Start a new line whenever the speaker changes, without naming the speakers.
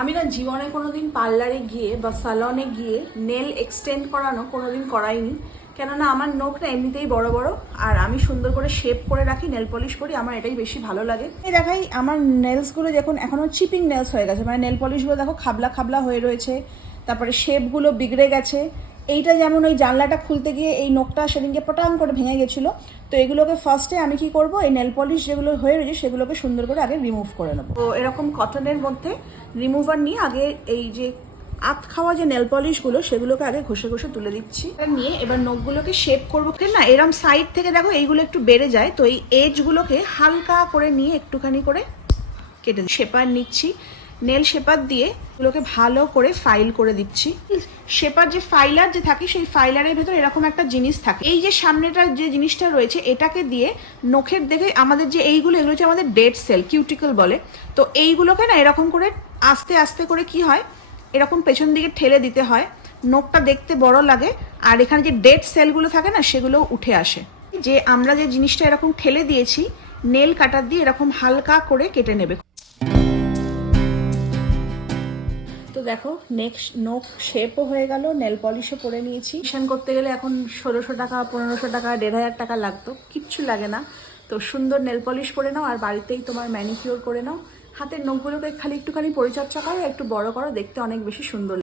আমি না জীবনে কোনোদিন পার্লারে গিয়ে বা সালনে গিয়ে নেল এক্সটেন্ড করানো কোনোদিন করাইনি। কেননা আমার নখ না এমনিতেই বড় বড়, আর আমি সুন্দর করে শেপ করে রাখি, নেল পলিশ করি, আমার এটাই বেশি ভালো লাগে। এই দেখাই আমার নেলসগুলো দেখুন এখনও চিপিং নেলস হয়ে গেছে। মানে নেল পলিশগুলো দেখো খাবলা খাবলা হয়ে রয়েছে, তারপরে শেপগুলো বিগড়ে গেছে এইটা যেমন ওই জানলাটা খুলতে গিয়ে এই নখটা সেদিনকে পটাং করে ভেঙে গেছিল, তো এগুলোকে ফার্স্টে আমি কি করব, এই নেল পলিশ যেগুলো হয়ে রয়েছে সেগুলোকে সুন্দর করে আগে রিমুভ করে নেব। তো এরকম কটনের মধ্যে রিমুভার নিয়ে আগে এই যে আত খাওয়া যে নেল পলিশগুলো সেগুলোকে আগে ঘষে ঘষে তুলে দিচ্ছি। নিয়ে এবার নখগুলোকে শেপ করব। না, এরম সাইড থেকে দেখো এইগুলো একটু বেড়ে যায়, তো এই এজগুলোকে হালকা করে নিয়ে একটুখানি করে কেটে শেপার নিচ্ছি। নেল শেপার দিয়ে এগুলোকে ভালো করে ফাইল করে দিচ্ছি। শেপার যে ফাইলার যে থাকে, সেই ফাইলারের ভেতর এরকম একটা জিনিস থাকে। এই যে সামনেটার যে জিনিসটা রয়েছে, এটাকে দিয়ে নখের দেখে আমাদের যে এইগুলো, এগুলো হচ্ছে আমাদের ডেড সেল কিউটিকল বলে। তো এইগুলোকে না এরকম করে আস্তে আস্তে করে কি হয়, এরকম পেছন দিকে ঠেলে দিতে হয়। নখটা দেখতে বড় লাগে, আর এখানে যে ডেড সেলগুলো থাকে না, সেগুলো উঠে আসে। যে আমরা যে জিনিসটা এরকম ঠেলে দিয়েছি, নেল কাটার দিয়ে এরকম হালকা করে কেটে নেবে। দেখো নেক্সট নোক শেপও হয়ে গেল নেল পলিশও পরে নিয়েছি। ফ্যাশন করতে গেলে এখন ষোলোশো টাকা, পনেরোশো টাকা দেড় হাজার টাকা লাগতো, কিচ্ছু লাগে না। তো সুন্দর নেল পলিশ পরে নাও, আর বাড়িতেই তোমার ম্যানিকিওর করে নাও। হাতের নখগুলোকে খালি একটুখানি পরিচর্যা করো, একটু বড় করো, দেখতে অনেক বেশি সুন্দর